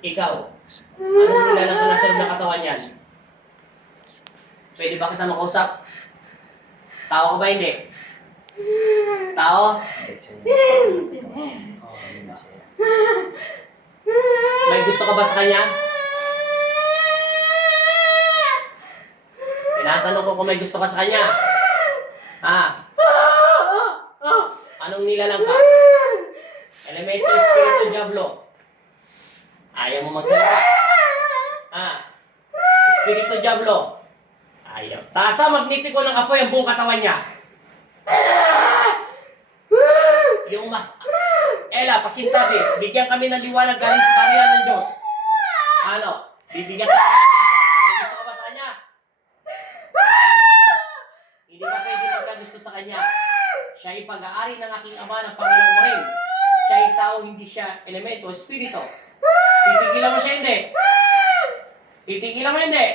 Ikaw, anong nilalang ka na sa loob ng katawan yan? Pwede ba kita makausap? Tao ka ba hindi? Tao? May gusto ka ba sa kanya? Tinatanong ko kung may gusto ka sa kanya. Anong nilalang ka? Elemental Spirito Diablo. Ayaw mo magsalita. Spirito Diablo. Ayaw. Tasa magnetiko ng apoy ang buong katawan niya. Yung mas... Ella, pasintabi. Bigyan kami ng liwanag galing sa kariyan ng Diyos. Ano? Bibigyan ka. May gusto ka ba sa kanya? Hindi na pwede magkagusto sa kanya. Siya ay pag-aari ng aking ama ng Panginoon mo rin. Siya ay tao, hindi siya elemento, espiritu. Titigilan mo siya, hindi. Titigilan mo, hindi.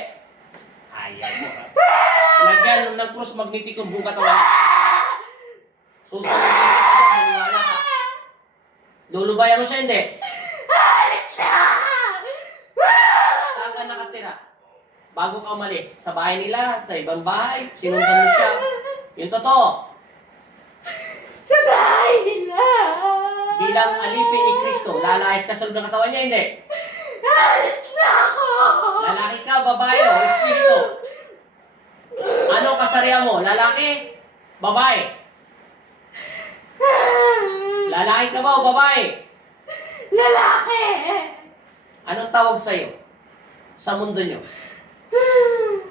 Ayaw mo, ha? Lagyan ng cross magnetic yung buong katawan. Susunod ka dyan, maniwala ka. Lulubayan mo siya, hindi. Alis na! Saan ka nakatira? Bago ka umalis, sa bahay nila, sa ibang bahay, sinundan mo siya. Yung totoo. Sa bahay nila! Bilang alipin ni Kristo, lalayas ka sa loob ng katawan niya, hindi. Alis na ako! Lalaki ka, babae o espiritu? Ano kasariya mo? Lalaki? Babae? Lalaki ka ba o babae? Lalaki! Anong tawag sa'yo? Sa mundo nyo?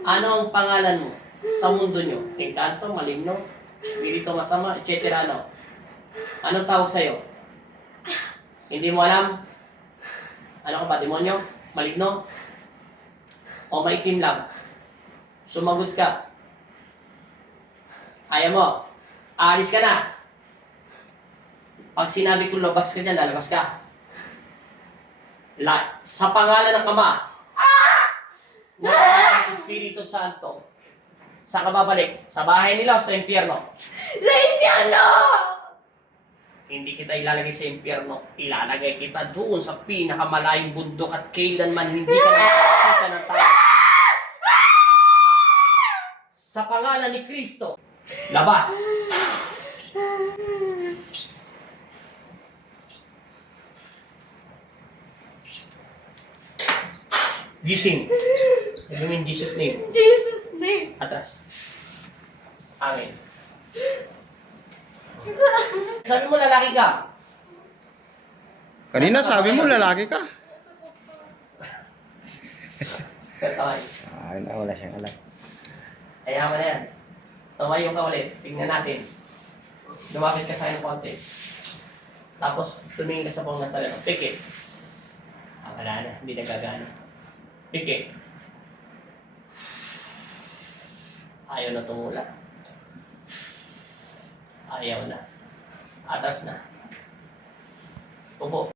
Ano ang pangalan mo? Sa mundo nyo? Engkanto, maligno, espiritu masama, etc. Ano? Anong tawag sa'yo? Hindi mo alam? Ano ka ba? Demonyo? Maligno? O maitim lang? Sumagot ka. Ayaw mo. Aalis ka na. Pag sinabi ko labas ka dyan, lalabas ka. Sa pangalan ng Ama, ng Espiritu Santo, saan ka babalik? Sa bahay nila o sa impyerno? Sa impyerno! Hindi kita ilalagay sa impyerno. Ilalagay kita doon sa pinakamalayong bundok at kailanman hindi ka nakakita ng tao. Sa pangalan ni Kristo, labas! Gising. Sabi mo in Jesus' name. Jesus' name! Atras. Amen. Sabi mo lalaki ka. Kanina sabi mo lalaki ka. Kataway. Wala siyang alam. Kaya mo na yan. Tumayo ka ulit. Tingnan natin. Lumapit ka sa akin konti. Tapos tumingin ka sa buong nasa lalo. Pikit. Wala na. Hindi nagagana. Pikit. Ayaw na tumula. Ayaw na. Atras na. Upo.